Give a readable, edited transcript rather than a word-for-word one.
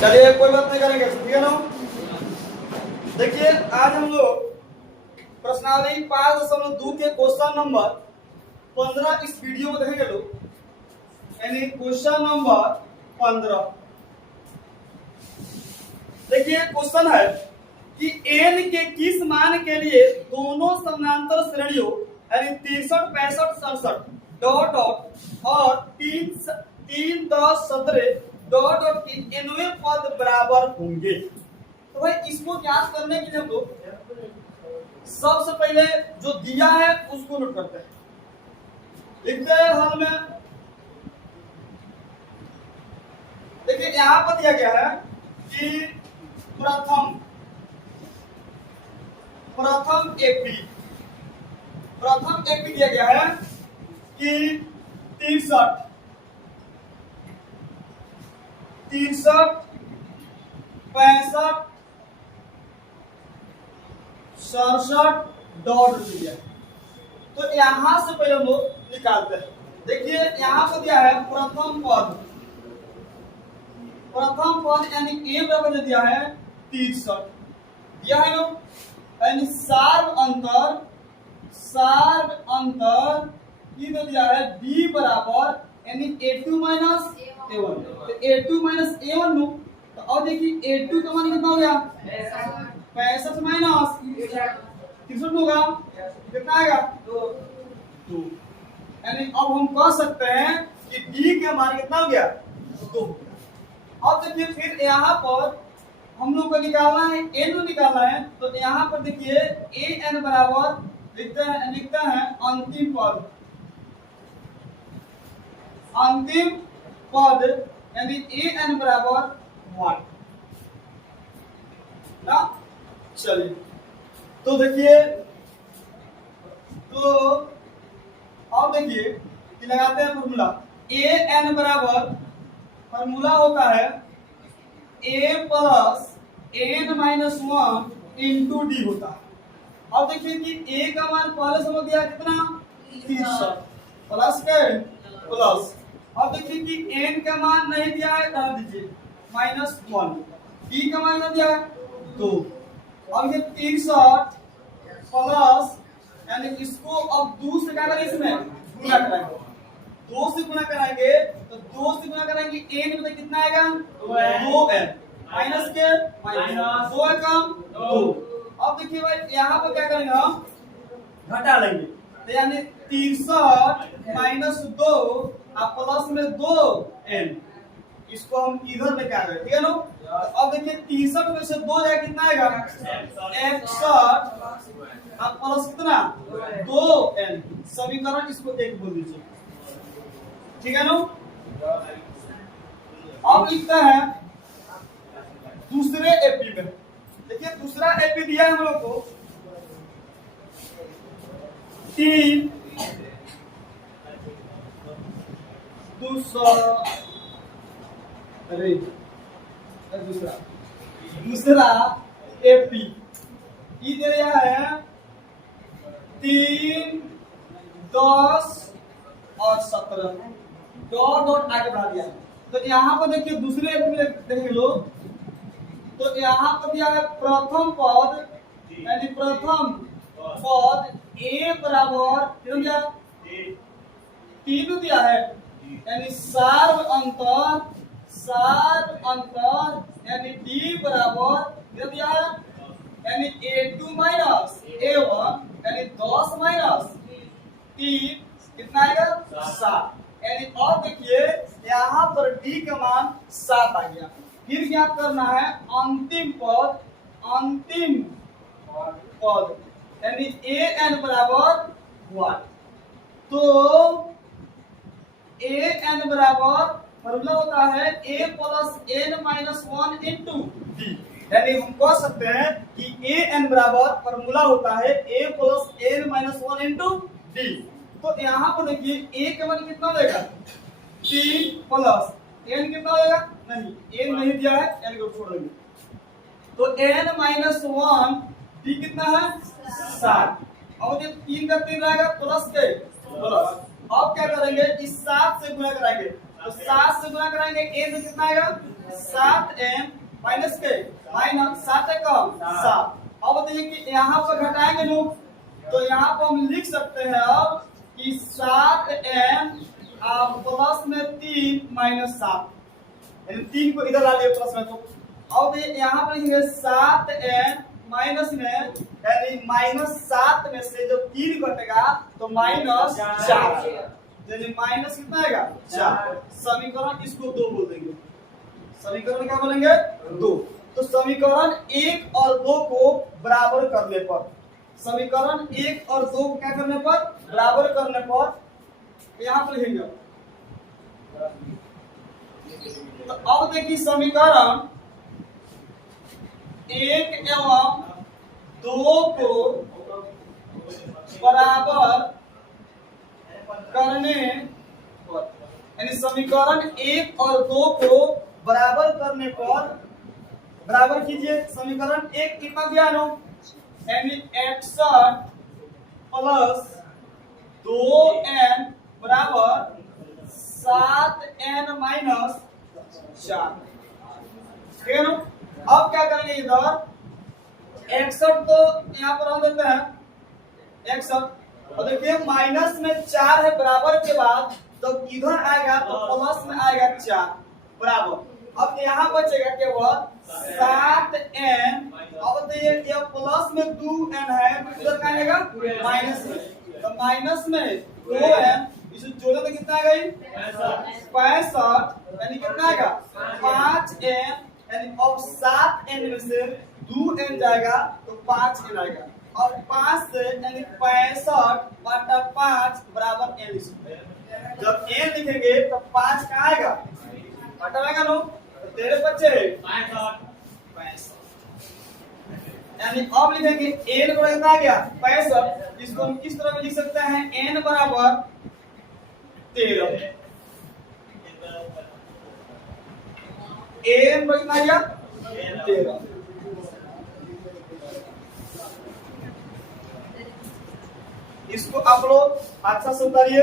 चलिए कोई बात नहीं करेंगे, ठीक है ना। देखिए आज हम लोग प्रश्नावली 5.2 के क्वेश्चन नंबर 15 इस वीडियो में देखेंगे लोग, यानी क्वेश्चन नंबर 15। देखिए क्वेश्चन है कि n के किस मान के लिए दोनों समानांतर श्रेणियों यानी 63, 65, 67 डॉट डॉट और 3, 3, 10, 17 डॉट डॉट की nवें पद बराबर होंगे। तो भाई इसको ज्ञात करने के लिए हम लोग सबसे पहले जो दिया है उसको नोट करते हैं, लिखते हैं हल में। देखिए यहां पर दिया गया है कि प्रथम एपी दिया गया है कि 63, 65, 67 डॉट दिया है। तो यहां से पहले हम लोग निकालते हैं। देखिए यहां पर दिया है प्रथम पद यानी ए बराबर दिया है 63 दिया है लोग, यानी सार्व अंतर ये दिया है b बराबर यानी a2 माइनस a1। तो a2 माइनस a1 लो, तो अब देखिए a2 का मान कितना हो गया 65 माइनस 63 होगा, कितना आएगा 2। यानी अब हम कह सकते हैं कि d का मान कितना हो गया 2। अब देखिए फिर यहाँ पर हम लोग को निकालना है n निकालना है, तो यहाँ पर देखिए a n बराबर लिखते हैं अंतिम पद यानी a n बराबर 1 ना। चलिए तो देखिए, तो अब देखिए कि लगाते हैं फॉर्मूला। a n बराबर फॉर्मूला होता है a plus n minus 1 into D होता है। अब देखिए कि a का मान पहले से दिया कितना 63 प्लस के प्लस, अब देखिए कि n का मान नहीं दिया है, डाल दीजिए -1, d का मान दिया है 2। अब ये 63 प्लस यानी इसको अब 2 से क्या करेंगे, इसमें गुणा कराएंगे, 2 से गुणा कराएंगे तो 2 से गुणा कराएंगे n में कितना आएगा 2n माइनस के माइनस 2 कम 2। अब देखिए भाई यहाँ पर क्या करेंगे हम घटा लेंगे, तो यानी 63 माइनस 2 और प्लस में 2n, इसको हम इधर लेके आ गए, ठीक है ना। तो अब देखिए 63 में से 2 जाए कितना आएगा 61 और प्लस कितना 2n, समीकरण इसको 1 बोल दीजिए, ठीक है ना। अब लिखते हैं दूसरे एपी में। देखिए दूसरा एपी दिया है हम लोग को 3, 200, अरे दूसरा एपी ये दे रहा है 3, 10 और 17 डॉट डॉट आगे बढ़ा दिया। तो यहाँ पर देखिए दूसरे एपी में देखेंगे लोग, तो यहाँ पर दिया है प्रथम पद यानी प्रथम पद a बराबर कितना दिया 3 दिया है, यानी सार्व अंतर यानी d बराबर कितना दिया है, यानी a2 माइनस a1 यानी 10 माइनस 3 कितना आएगा 7। यानी अब देखिए यहाँ पर d का मान 7 आ गया। फिर ज्ञात करना है अंतिम पद यानी a n बराबर 1। तो a n बराबर फॉर्मूला होता है a plus n minus 1 into D, यानी हम कह सकते हैं कि a n बराबर फॉर्मूला होता है a plus n minus 1 into D. तो यहाँ पर देखिए a का मान कितना हो जाएगा 3 प्लस n कितना हो जाएगा, नहीं n नहीं दिया है, n को छोड़ देंगे, तो n माइनस 1 d कितना है 7। अब ये 3 का 3 रहेगा प्लस के प्लस, अब क्या करेंगे इस 7 से गुणा कराएंगे तो 7 से गुना कराएंगे n में कितना आएगा 7n माइनस के माइनस 7 है कम 7। अब बताइए कि यहाँ पर घटाएंगे लोग तो यहाँ पर हम लिख सकते हैं अब कि 7n प्लस में 3 माइनस 7 यानी 3 को इधर ला लिए प्लस में। तो अब यहाँ पर लिखेंगे 7n माइनस में यानी माइनस 7 में से जब 3 घटेगा तो माइनस 4 यानी माइनस कितना आएगा 4। समीकरण इसको 2 बोल देंगे। समीकरण क्या बोलेंगे 2। तो समीकरण 1 और 2 को बराबर करने पर समीकरण 1 और 2 को क्या करने पर बराबर करने पर यहाँ पर लिखेंगे। तो अब देखिए समीकरण 1 एवं 2 को बराबर करने पर यानी समीकरण 1 और 2 को बराबर करने पर बराबर कीजिए। समीकरण 1 कितना दिया नो यानी 61 प्लस 2n बराबर 7n माइनस 4। ठीक है ना। अब क्या करेंगे इधर 61 तो यहाँ पर हम देते हैं 61 और देखिए माइनस में 4 है बराबर के बाद तो इधर आएगा तो प्लस में आएगा 4 बराबर। अब यहाँ बचेगा केवल 7n। अब देखिए ये प्लस में 2n है इधर क्या आएगा माइनस में तो माइनस में 2n इसे जोड़े तो कितना आएगा 65 यानी कितना आएगा 5n यानी अब 7n में से 2n जाएगा तो 5n आएगा और 5 से यानी 65 बटा 5 बराबर n लिखेंगे। जब n लिखेंगे तो 5 कहाँ आएगा हटाएगा नो तो तेरे बच्चे 65 यानी अब लिखेंगे n बराबर कितना आ गया 65। इसको हम किस तरह लिख सकते हैं n बराबर 13 n बराबर कितना आ गया 13। इसको आप लोग अच्छा से उतारिए।